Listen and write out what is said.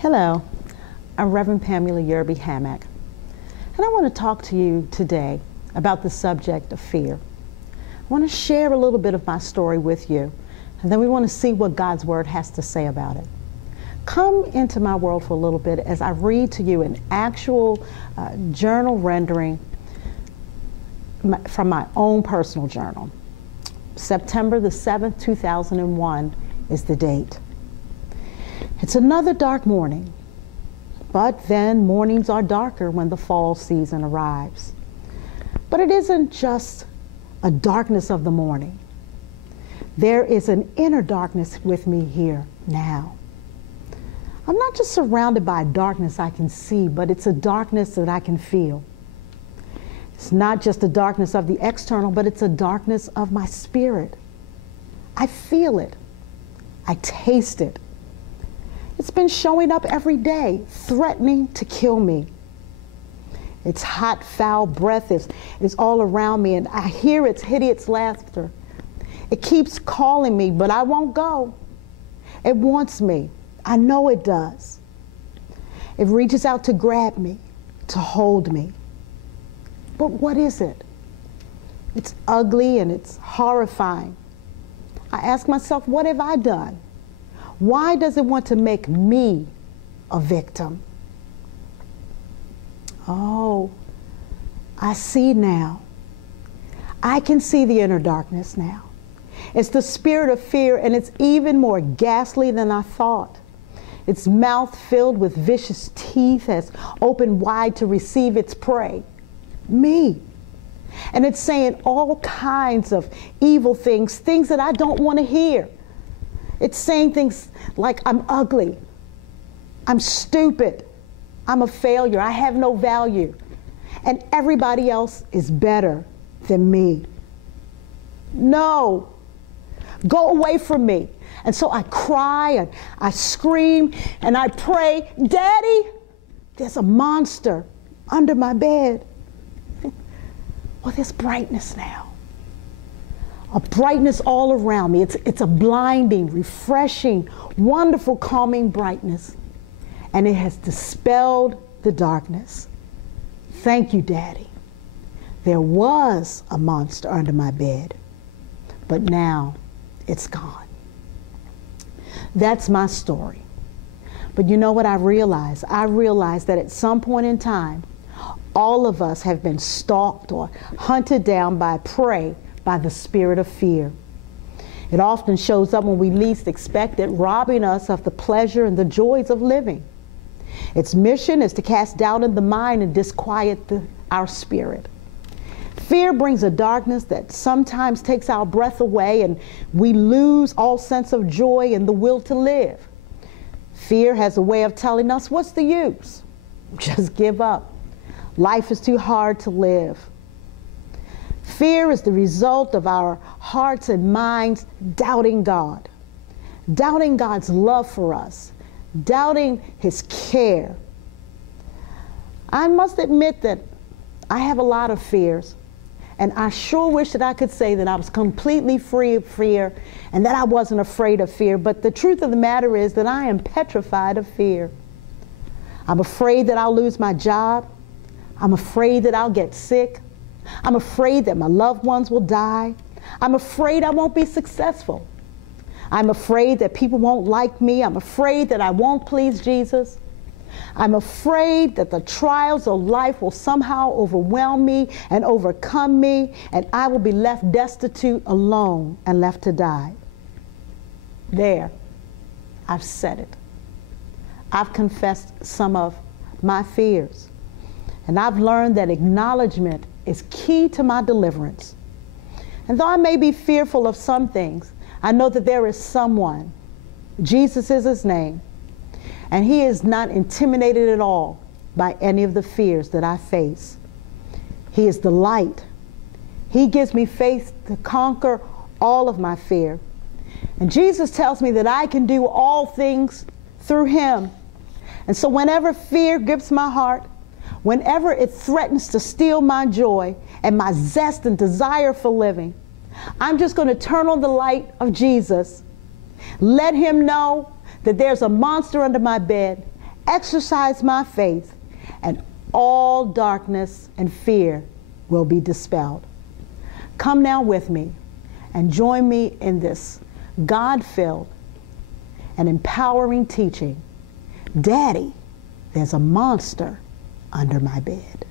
Hello, I'm Reverend Pamela Yerby Hammack, and I want to talk to you today about the subject of fear. I want to share a little bit of my story with you, and then we want to see what God's Word has to say about it. Come into my world for a little bit as I read to you an actual journal rendering from my own personal journal. September the 7th, 2001 is the date. It's another dark morning, but then mornings are darker when the fall season arrives. But it isn't just a darkness of the morning. There is an inner darkness with me here now. I'm not just surrounded by darkness I can see, but it's a darkness that I can feel. It's not just a darkness of the external, but it's a darkness of my spirit. I feel it. I taste it. It's been showing up every day, threatening to kill me. Its hot, foul breath is all around me, and I hear its hideous laughter. It keeps calling me, but I won't go. It wants me. I know it does. It reaches out to grab me, to hold me. But what is it? It's ugly and it's horrifying. I ask myself, what have I done? Why does it want to make me a victim? Oh, I see now. I can see the inner darkness now. It's the spirit of fear, and it's even more ghastly than I thought. Its mouth filled with vicious teeth has opened wide to receive its prey, me. And it's saying all kinds of evil things, things that I don't want to hear. It's saying things like, I'm ugly, I'm stupid, I'm a failure, I have no value, and everybody else is better than me. No, go away from me. And so I cry and I scream and I pray, Daddy, there's a monster under my bed. Well, there's brightness now. A brightness all around me. It's a blinding, refreshing, wonderful, calming brightness. And it has dispelled the darkness. Thank you, Daddy. There was a monster under my bed, but now it's gone. That's my story. But you know what I realized? I realized that at some point in time, all of us have been stalked or hunted down by prey by the spirit of fear. It often shows up when we least expect it, robbing us of the pleasure and the joys of living. Its mission is to cast doubt in the mind and disquiet our spirit. Fear brings a darkness that sometimes takes our breath away, and we lose all sense of joy and the will to live. Fear has a way of telling us, what's the use? Just give up. Life is too hard to live. Fear is the result of our hearts and minds doubting God, doubting God's love for us, doubting His care. I must admit that I have a lot of fears, and I sure wish that I could say that I was completely free of fear and that I wasn't afraid of fear, but the truth of the matter is that I am petrified of fear. I'm afraid that I'll lose my job. I'm afraid that I'll get sick. I'm afraid that my loved ones will die. I'm afraid I won't be successful. I'm afraid that people won't like me. I'm afraid that I won't please Jesus. I'm afraid that the trials of life will somehow overwhelm me and overcome me, and I will be left destitute, alone, and left to die. There, I've said it. I've confessed some of my fears, and I've learned that acknowledgement is key to my deliverance. And though I may be fearful of some things, I know that there is someone, Jesus is His name, and He is not intimidated at all by any of the fears that I face. He is the light. He gives me faith to conquer all of my fear. And Jesus tells me that I can do all things through Him. And so whenever fear grips my heart, whenever it threatens to steal my joy and my zest and desire for living, I'm just going to turn on the light of Jesus, let him know that there's a monster under my bed, exercise my faith, and all darkness and fear will be dispelled. Come now with me and join me in this God-filled and empowering teaching. Daddy, there's a monster under my bed.